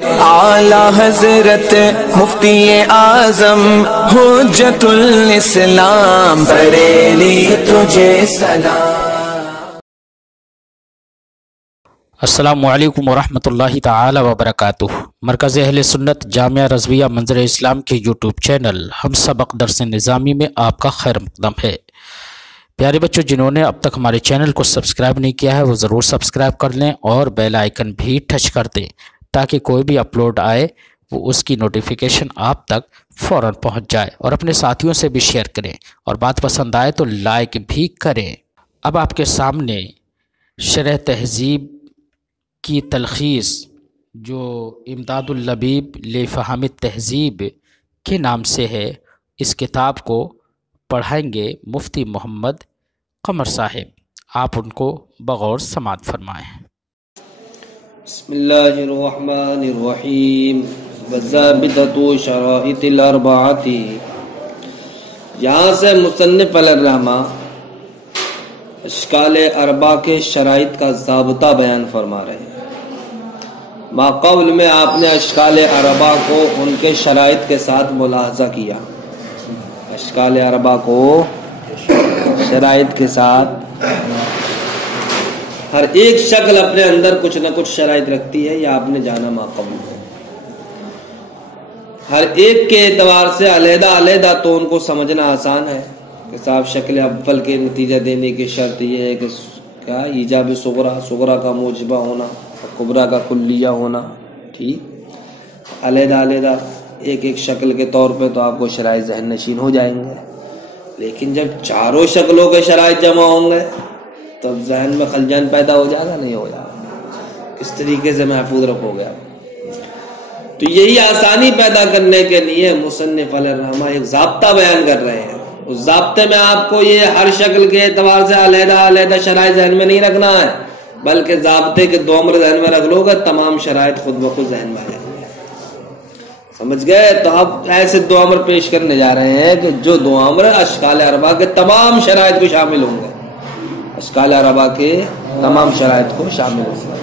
اعلی حضرت مفتی اعظم حجت الاسلام بریلی تجھے سلام۔ السلام علیکم ورحمۃ اللہ تعالی وبرکاتہ۔ مرکز اہل سنت جامعہ رضویہ منظر اسلام کے یوٹیوب چینل ہم سبق درس نظامی میں آپ کا خیر مقدم ہے۔ پیارے بچوں، جنہوں نے اب تک ہمارے چینل کو سبسکرائب نہیں کیا ہے وہ ضرور سبسکرائب کر لیں اور بیل آئیکن بھی ٹچ کر دیں تاکہ کوئی بھی اپلوڈ آئے وہ اس کی نوٹیفیکیشن آپ تک فوراً پہنچ جائے، اور اپنے ساتھیوں سے بھی شیئر کریں، اور بات پسند آئے تو لائک بھی کریں۔ اب آپ کے سامنے شرح تہذیب کی تلخیص جو امداد اللبیب لفہم التہذیب کے نام سے ہے، اس کتاب کو پڑھائیں گے مفتی محمد قمر صاحب۔ آپ ان کو بغور سماعت فرمائیں۔ بسم اللہ الرحمن الرحیم۔ والضابطۃ شرائط الاربعۃ، یہاں سے مصنف علیہ الرحمہ اشکال اربع کے شرائط کا ضابطہ بیان فرما رہے ہیں۔ ماقبل میں آپ نے اشکال اربع کو ان کے شرائط کے ساتھ ملاحظہ کیا، اشکال اربع کو شرائط کے ساتھ، ہر ایک شکل اپنے اندر کچھ نہ کچھ شرائط رکھتی ہے، یہ آپ نے جانا ماقبل میں۔ ہر ایک کے اعتبار سے علیحدہ علیحدہ تو ان کو سمجھنا آسان ہے کہ صاحب شکل اول کے نتیجہ دینے کی شرط یہ ہے کہ کیا ایجاب صغرا، صغرا کا موجبہ ہونا، کبرا کا کلیہ ہونا، ٹھیک، علیحدہ علیحدہ ایک ایک شکل کے طور پہ تو آپ کو شرائط ذہن نشین ہو جائیں گے، لیکن جب چاروں شکلوں کے شرائط جمع ہوں گے تو اب ذہن میں خلجان پیدا ہو جائے گا، نہیں ہو جائے گا، کس طریقے سے محفوظ رکھو گے آپ۔ تو یہی آسانی پیدا کرنے کے لیے مصنف علیہ الرحمہ ایک ضابطہ بیان کر رہے ہیں۔ اس ضابطے میں آپ کو یہ ہر شکل کے اعتبار سے علیحدہ علیحدہ شرائط ذہن میں نہیں رکھنا ہے، بلکہ ضابطے کے دو امر ذہن میں رکھ لو گے، تمام شرائط خود بخود ذہن میں آ جائیں گے۔ سمجھ گئے؟ تو اب ایسے دو امر پیش کرنے جا رہے ہیں کہ جو دو امر اشکال اربع کے تمام شرائط کو شامل ہوں گے، اشکال اربع کے تمام شرائط کو شامل ہوں گے۔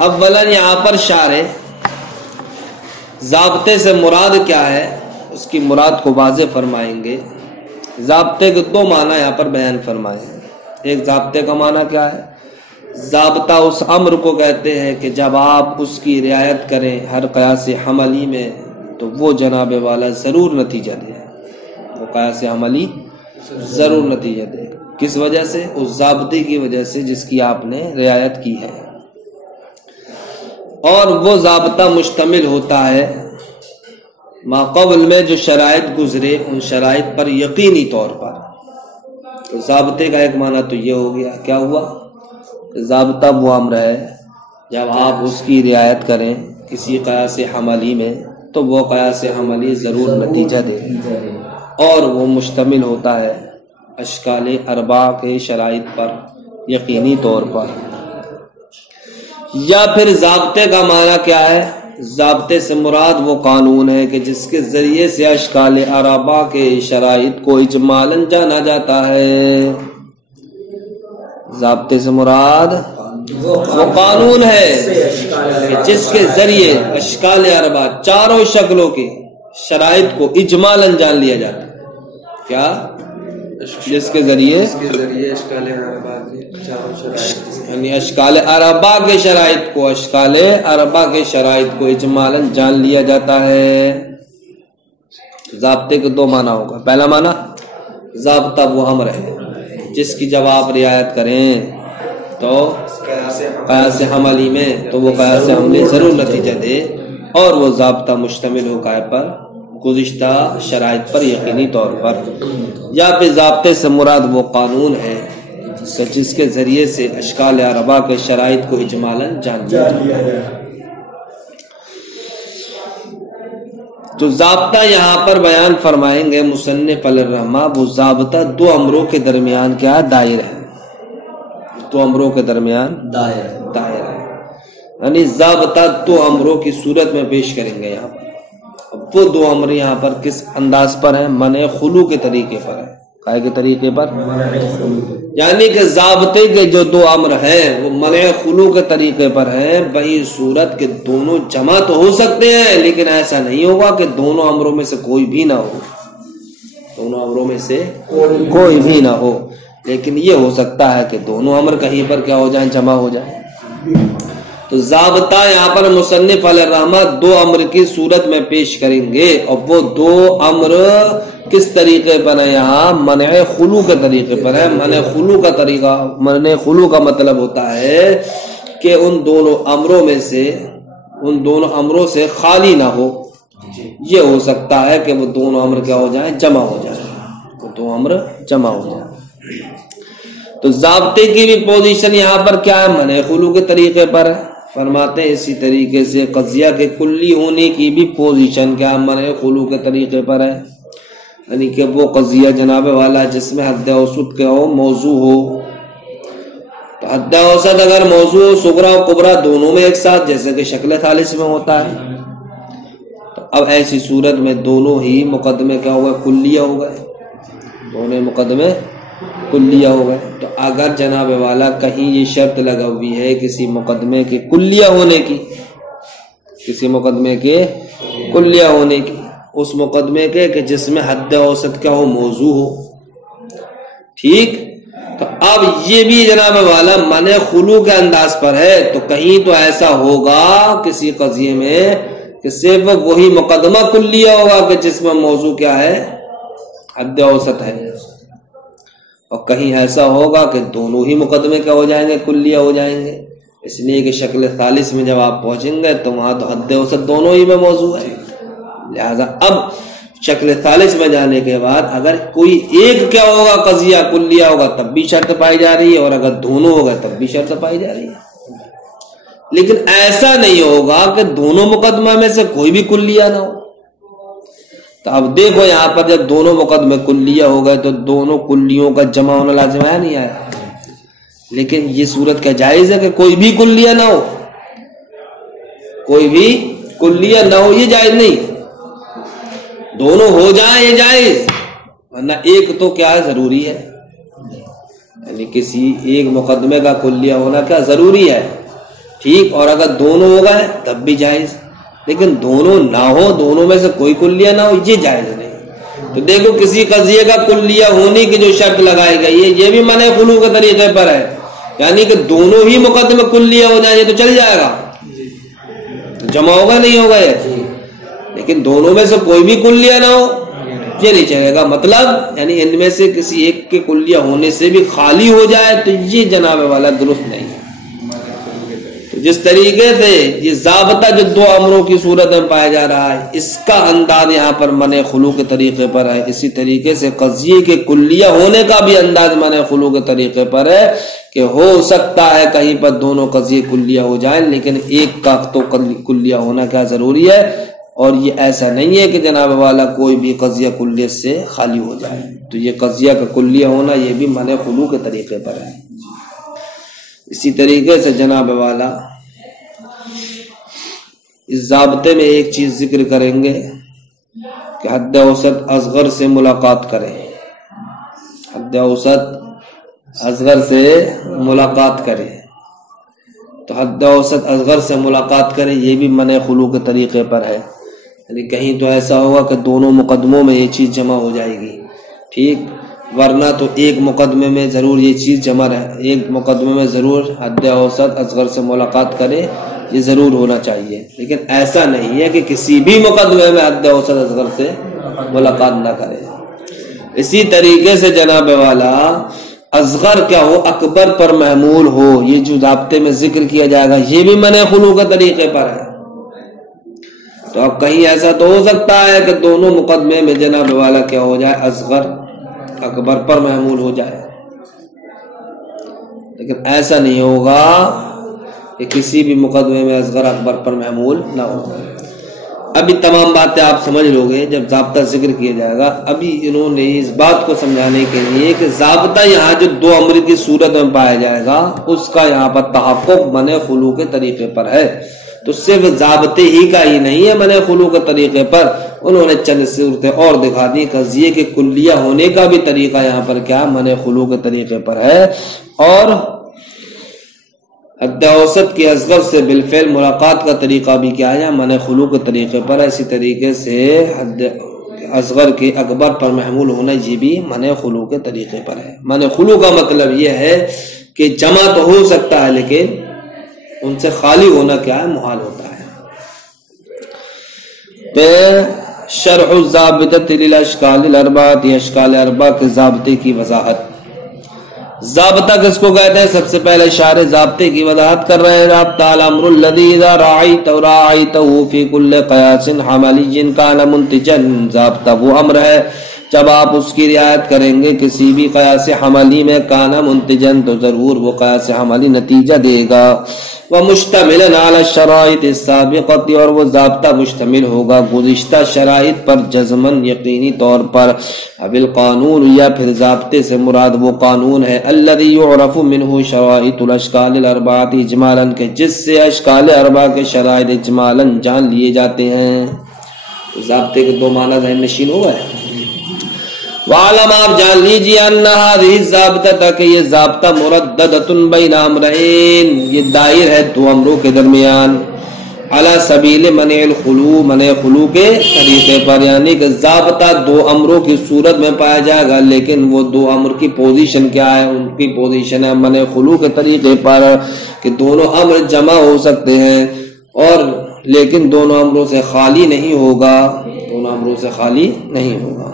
اولاً یہاں پر شارح ضابطے سے مراد کیا ہے اس کی مراد کو واضح فرمائیں گے۔ ضابطے کے دو معنی یہاں پر بیان فرمائے ہیں۔ ایک ضابطے کا معنی کیا ہے؟ ضابطہ اس امر کو کہتے ہیں کہ جب آپ اس کی رعایت کریں ہر قیاس حملی میں تو وہ جناب والا ضرور نتیجہ دے، وہ قیاس حملی ضرور نتیجہ دے۔ کس وجہ سے؟ اس ضابطے کی وجہ سے جس کی آپ نے رعایت کی ہے، اور وہ ضابطہ مشتمل ہوتا ہے ماقبل میں جو شرائط گزرے ان شرائط پر یقینی طور پر۔ تو ضابطے کا ایک معنی تو یہ ہو گیا، کیا ہوا؟ ضابطہ وہ امر ہے جب آپ اس کی رعایت کریں کسی قیاس حملی میں تو وہ قیاس حملی ضرور نتیجہ دے، اور وہ مشتمل ہوتا ہے اشکال اربع کے شرائط پر یقینی طور پر۔ یا پھر ضابطے کا معنی کیا ہے؟ ضابطے سے مراد وہ قانون ہے کہ جس کے ذریعے سے اشکال اربع کے شرائط کو اجمالاً جانا جاتا ہے۔ ضابطے سے مراد وہ قانون ہے کہ جس کے ذریعے اشکال اربع چاروں شکلوں کے شرائط کو اجمالاً جان لیا جاتا ہے۔ کیا؟ جس کے ذریعے یعنی اشکال اربع کے شرائط کو، اشکال اربع کے شرائط کو اجمالاً جان لیا جاتا ہے۔ ضابطے کے دو معنی ہوگا۔ پہلا معنی ضابطہ وہ امر ہے جس کی جب آپ رعایت کریں تو قیاس حملی میں تو وہ قیاس حملی ضرور نتیجہ دے، اور وہ ضابطہ مشتمل ہو قائم پر گزشتہ شرائط پر یقینی طور پر۔ یا پھر ضابطے سے مراد وہ قانون ہے جس کے ذریعے سے اشکال اربع کے شرائط کو اجمالاً جان لیا جائے۔ تو ضابطہ یہاں پر بیان فرمائیں گے مصنف علیہ الرحمہ، وہ ضابطہ دو امروں کے درمیان کیا دائر ہے، دو امروں کے درمیان دائر ہے، یعنی ضابطہ دو امروں کی صورت میں پیش کریں گے یہاں پر۔ وہ دو امر یہاں پر کس انداز پر ہیں؟ منع خلو کے طریقے پر ہے، کائے کے طریقے پر، یعنی کہ ضابطے کے جو دو امر ہیں وہ منع خلو کے طریقے پر ہیں، وہی صورت کے دونوں جمع تو ہو سکتے ہیں لیکن ایسا نہیں ہوگا کہ دونوں امروں میں سے کوئی بھی نہ ہو، دونوں امروں میں سے کوئی بھی نہ ہو، لیکن یہ ہو سکتا ہے کہ دونوں امر کہیں پر کیا ہو جائیں، جمع ہو جائیں۔ تو ضابطہ یہاں پر مصنف علیہ الرحمہ دو امر کی صورت میں پیش کریں گے، اور وہ دو امر کس طریقے پر ہے؟ یہاں منع خلو کے طریقے پر ہے۔ منع خلو کا طریقہ، منع خلو کا مطلب ہوتا ہے کہ ان دونوں امروں سے خالی نہ ہو، یہ ہو سکتا ہے کہ وہ دونوں امر کیا ہو جائیں، جمع ہو جائیں، وہ دو امر جمع ہو جائیں۔ تو ضابطے کی بھی پوزیشن یہاں پر کیا ہے؟ منع خلو کے طریقے پر ہے۔ فرماتے ہیں اسی طریقے سے قضیہ کے کلی ہونے کی بھی پوزیشن کیا منع خلو کے طریقے پر ہے، یعنی کہ وہ قضیہ جناب والا جس میں حد اوسط کیا ہو، موضوع ہو۔ تو حد اوسط اگر موضوع ہو، صغرا و کبرا دونوں میں ایک ساتھ، جیسے کہ شکل ثالث میں ہوتا ہے، تو اب ایسی صورت میں دونوں ہی مقدمے کیا ہو گئے، کلیہ ہو گئے، دونوں مقدمے کلیہ ہو گئے۔ تو اگر جناب والا کہیں یہ شرط لگا ہوئی ہے کسی مقدمے کے کلیہ ہونے کی، کسی مقدمے کے کلیہ ہونے کی، اس مقدمے کے کہ جس میں حد اوسط کیا ہو، موضوع ہو، ٹھیک، تو اب یہ بھی جناب والا منع خلو کے انداز پر ہے۔ تو کہیں تو ایسا ہوگا کسی قضیے میں کہ صرف وہی مقدمہ کلیہ ہوگا کہ جس میں موضوع کیا ہے، حد اوسط ہے، اور کہیں ایسا ہوگا کہ دونوں ہی مقدمے کیا ہو جائیں گے، کلیہ ہو جائیں گے، اس لیے کہ شکل ثالث میں جب آپ پہنچیں گے تو وہاں تو حد اوسط دونوں ہی میں موضوع ہے۔ لہذا اب شکل ثالث میں جانے کے بعد اگر کوئی ایک کیا ہوگا، قضیہ کلیہ ہوگا، تب بھی شرط پائی جا رہی ہے، اور اگر دونوں ہوگا تب بھی شرط پائی جا رہی ہے۔ لیکن ایسا نہیں ہوگا کہ دونوں مقدمہ میں سے کوئی بھی کلیہ نہ ہو۔ تو اب دیکھو یہاں پر جب دونوں مقدمے کلیہ ہو گئے تو دونوں کلیوں کا جمع ہونا لازم ہے نہیں آیا، لیکن یہ صورت کیا جائز ہے کہ کوئی بھی کلیہ نہ ہو، کوئی بھی کلیہ نہ ہو، یہ جائز نہیں، دونوں ہو جائیں یہ جائز، ورنہ ایک تو کیا ہے، ضروری ہے، یعنی کسی ایک مقدمے کا کلیہ ہونا کیا ضروری ہے، ٹھیک، اور اگر دونوں ہو گئے تب بھی جائز، لیکن دونوں نہ ہو، دونوں میں سے کوئی کلیہ نہ ہو، یہ جائز نہیں۔ تو دیکھو کسی قضیے کا کلیہ ہونے کی جو شرط لگائی گئی ہے یہ بھی منع خلو کے طریقے پر ہے، یعنی کہ دونوں ہی مقدمے کلیہ ہو جائیں تو چل جائے گا، جمع ہوگا نہیں ہوگا یہ، لیکن دونوں میں سے کوئی بھی کلیہ نہ ہو یہ نہیں چلے گا، مطلب یعنی ان میں سے کسی ایک کے کلیہ ہونے سے بھی خالی ہو جائے تو یہ جناب والا درست نہیں ہے۔ جس طریقے سے یہ ضابطہ جو دو امروں کی صورت میں پایا جا رہا ہے اس کا انداز یہاں پر منع خلو کے طریقے پر ہے، اسی طریقے سے قضیے کے کلیہ ہونے کا بھی انداز منع خلو کے طریقے پر ہے کہ ہو سکتا ہے کہیں پر دونوں قضیے کلیہ ہو جائیں لیکن ایک کا تو کلیہ ہونا کیا ضروری ہے، اور یہ ایسا نہیں ہے کہ جناب والا کوئی بھی قضیہ کلیہ سے خالی ہو جائے، تو یہ قضیہ کا کلیہ ہونا یہ بھی منع خلو کے طریقے پر ہے۔ اسی طریقے سے جناب والا اس ضابطے میں ایک چیز ذکر کریں گے کہ حد اوسط اصغر سے ملاقات کریں، حد اوسط اصغر سے ملاقات کریں، تو حد اوسط اصغر سے ملاقات کریں یہ بھی منع خلو کے طریقے پر ہے، یعنی کہیں تو ایسا ہوگا کہ دونوں مقدموں میں یہ چیز جمع ہو جائے گی، ٹھیک، ورنہ تو ایک مقدمے میں ضرور یہ چیز جمع رہے، ایک مقدمے میں ضرور حد اوسط اصغر سے ملاقات کرے، یہ ضرور ہونا چاہیے، لیکن ایسا نہیں ہے کہ کسی بھی مقدمے میں حد اوسط اصغر سے ملاقات نہ کرے۔ اسی طریقے سے جناب والا اصغر کیا ہو، اکبر پر محمول ہو، یہ جو ضابطے میں ذکر کیا جائے گا یہ بھی منع خلو کے طریقے پر ہے۔ تو اب کہیں ایسا تو ہو سکتا ہے کہ دونوں مقدمے میں جناب والا کیا ہو جائے، اصغر اکبر پر محمول ہو جائے، لیکن ایسا نہیں ہوگا کہ کسی بھی مقدمے میں اصغر اکبر پر محمول نہ ہو۔ ابھی تمام باتیں آپ سمجھ لو گے جب ضابطہ ذکر کیا جائے گا۔ ابھی انہوں نے اس بات کو سمجھانے کے لیے کہ ضابطہ یہاں جو دو امر کی صورت میں پایا جائے گا اس کا یہاں پر تحقق منع خلو کے طریقے پر ہے، تو صرف ضابطے ہی کا ہی نہیں ہے منع خلو کے طریقے پر، انہوں نے چند صورتیں اور دکھا دی، قضیے کے کلیہ ہونے کا بھی طریقہ یہاں پر کیا منع خلو کے طریقے پر ہے، اور حد اوسط کی اصغر سے بالفعل ملاقات کا طریقہ بھی کیا ہے منع خلو کے طریقے پر ہے، اسی طریقے سے حد اصغر کے اکبر پر محمول ہونا یہ بھی منع خلو کے طریقے پر ہے۔ منع خلو کا مطلب یہ ہے کہ جمع تو ہو سکتا ہے لیکن ان سے خالی ہونا کیا ہے محال ہوتا ہے۔ شرح الضابطۃ للاشکال الاربعۃ، اشکال اربعہ کے ضابطے کی وضاحت۔ ضابطہ کس کو کہتے ہیں؟ سب سے پہلے اشارے ضابطے کی وضاحت کر رہے ہیں۔ ضابطہ الامر الذی اذا راعیتہ فی کل قیاس حملی کان منتجا، ضابطہ وہ امر ہے جب آپ اس کی رعایت کریں گے کسی بھی قیاس حملی میں، کانا منتجن تو ضرور وہ قیاس حملی نتیجہ دے گا، ومشتملا علی الشرائط السابقۃ، اور وہ ضابطہ مشتمل ہوگا گزشتہ شرائط پر جزمن یقینی طور پر، اب القانون یا پھر ضابطے سے مراد وہ قانون ہے الذی یعرف منہ شرائط الاشکال الاربعۃ اجمالا، کہ جس سے اشکال اربعہ کے شرائط اجمالا جان لیے جاتے ہیں۔ ضابطے کے دو معنی ذہن نشین ہو گئے۔ وعلم، آپ جان لیجیے، ان هذه الضابطہ، کہ یہ ضابطہ مرددۃ بین امرین، یہ دائر ہے دو امروں کے درمیان، علی سبیل منع الخلو، منع خلو کے طریقے پر، یعنی کہ ضابطہ دو امروں کی صورت میں پایا جائے گا لیکن وہ دو امر کی پوزیشن کیا ہے؟ ان کی پوزیشن ہے منع خلو کے طریقے پر، کہ دونوں امر جمع ہو سکتے ہیں اور لیکن دونوں امروں سے خالی نہیں ہوگا، دونوں امروں سے خالی نہیں ہوگا۔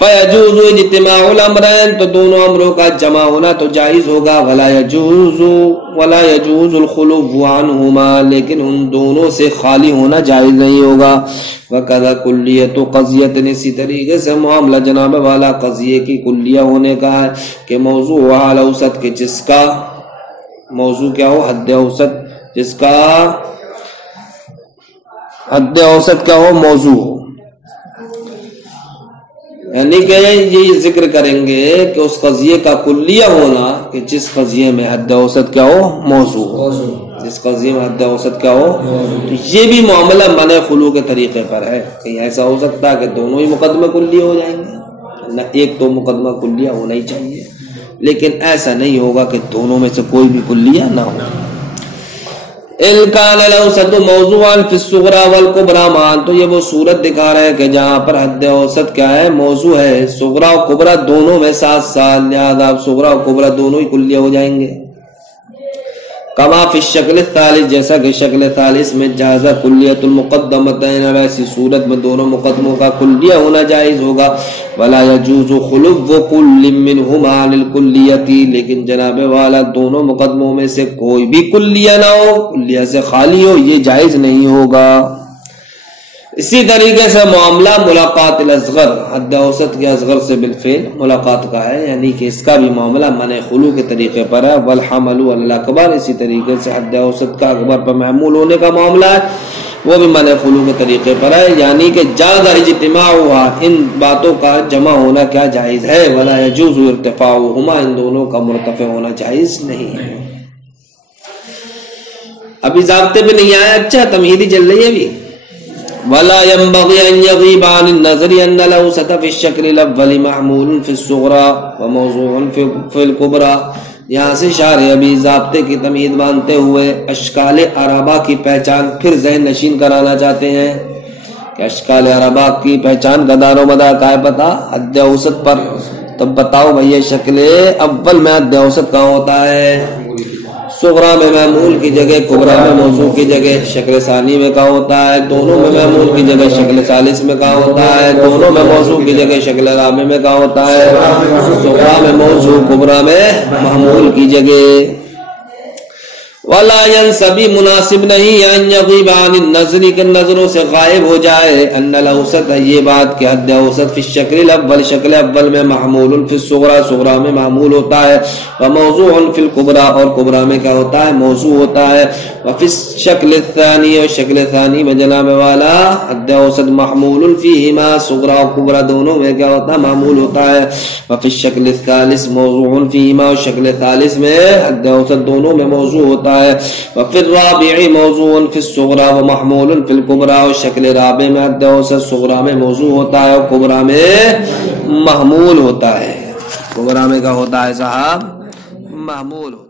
فَيَجُوزُ اجتماع الامرین، تو دونوں امروں کا جمع ہونا تو جائز ہوگا، وَلَا يَجُوزُ الْخُلُوُّ عَنْهُمَا، لیکن ان دونوں سے خالی ہونا جائز نہیں ہوگا۔ وَكَذَا كُلِّيَّةُ قَضِيَّةٍ، اسی طریقے سے معاملہ جناب والا قضیے کی کلیہ ہونے کا ہے کہ موضوع حال اوسط، کے جس کا موضوع کیا ہو؟ حد اوسط، جس کا حد اوسط کیا ہو؟ موضوع ہو، یعنی کہ یہ ذکر کریں گے کہ اس قضیے کا کلیہ ہونا کہ جس قضیے میں حد اوسط کیا ہو؟ موضوع ہو، جس قضیے میں حد اوسط کیا ہو، تو یہ بھی معاملہ منع خلو کے طریقے پر ہے۔ کہیں ایسا ہو سکتا ہے کہ دونوں ہی مقدمے کلیہ ہو جائیں گے، نہ ایک تو مقدمہ کلیہ ہونا ہی چاہیے، لیکن ایسا نہیں ہوگا کہ دونوں میں سے کوئی بھی کلیہ نہ ہو۔ ان کان الاوسط موضوعا فی الصغرى والکبری معا، تو یہ وہ صورت دکھا رہے ہیں کہ جہاں پر حد اوسط کیا ہے؟ موضوع ہے، صغرا و کبرا دونوں میں ساتھ ساتھ، لہذا صغرا و کبرا دونوں ہی کلیہ ہو جائیں گے۔ کما فی الشکل الثالث، جیسا کہ شکل ثالث میں جازہ کلیۃ المقدمتین، ویسی صورت میں دونوں مقدموں کا کلیہ ہونا جائز ہوگا۔ ولا يجوز خلو كل منهما عن الکلیۃ، لیکن جناب والا دونوں مقدموں میں سے کوئی بھی کلیہ نہ ہو، کلیہ سے خالی ہو، یہ جائز نہیں ہوگا۔ اسی طریقے سے معاملہ ملاقات الاصغر، حد اوسط کے اصغر سے بالفعل ملاقات کا ہے، یعنی کہ اس کا بھی معاملہ منع خلو کے طریقے پر ہے۔ والحمل علی الاکبر، اسی طریقے سے حد اوسط کا اکبر پر محمول ہونے کا معاملہ ہے، وہ بھی منع خلو کے طریقے پر ہے، یعنی کہ جاز اجتماع ہوا، ان باتوں کا جمع ہونا کیا جائز ہے۔ ولا يجوز ارتفاعهما، ان دونوں کا مرتفع ہونا جائز نہیں ہے۔ ابھی ضابطے پہ نہیں آیا، اچھا تمہیدی چل رہی ہے ابھی۔ ولا ينبغي ان يغيب عن النظر ان الاوسط في الشكل الاول محمول في الصغرى وموضوع في الكبرى، یہاں سے شارح ابھی ضابطے کی تمہید مانتے ہوئے اشکال اربعہ کی پہچان پھر ذہن نشین کرانا چاہتے ہیں کہ اشکال اربعہ کی پہچان کا دار و مدار کا ہے پتہ؟ حد اوسط پر۔ تب بتاؤ بھئی شکل اول میں حد اوسط کہاں ہوتا ہے؟ صغرا میں محمول کی جگہ، کبرا میں موضوع کی جگہ۔ شکل ثانی میں کہاں ہوتا ہے؟ دونوں میں محمول کی جگہ۔ شکل ثالث میں کہاں ہوتا ہے؟ دونوں میں موضوع کی جگہ۔ شکل رابع میں کہاں ہوتا ہے؟ صغرا میں موضوع، کبرا میں محمول کی جگہ۔ ولا ينسبی، مناسب نہیں ان یغیب عن النظر، کہ نظروں سے غائب ہو جائے، ان الاوسط، یہ بات کہ حد اوسط فی الشکل الاول، شکل اول میں محمول فی الصغرى، صغرا میں محمول ہوتا ہے، وموضوع فی الکبرى، اور کبرا میں کیا ہوتا ہے؟ موضوع ہوتا ہے، وفی الشکل الثانی، اور شکل ثانی میں جناب والا حد اوسط محمول فیہما، صغرا و کبرا دونوں میں کیا ہوتا ہے؟ محمول ہوتا ہے، وفی الشکل الثالث موضوع فیہما، اور شکل ثالث میں حد اوسط دونوں میں موضوع ہوتا ہے، ہے. وفی الرابع موضوع فی الصغرى ومحمول فی الکبریٰ، اور شکل رابع میں سے صغرا میں موضوع ہوتا ہے اور کبریٰ میں محمول ہوتا ہے. کبریٰ میں کیا ہوتا ہے صاحب؟ محمول ہوتا ہے.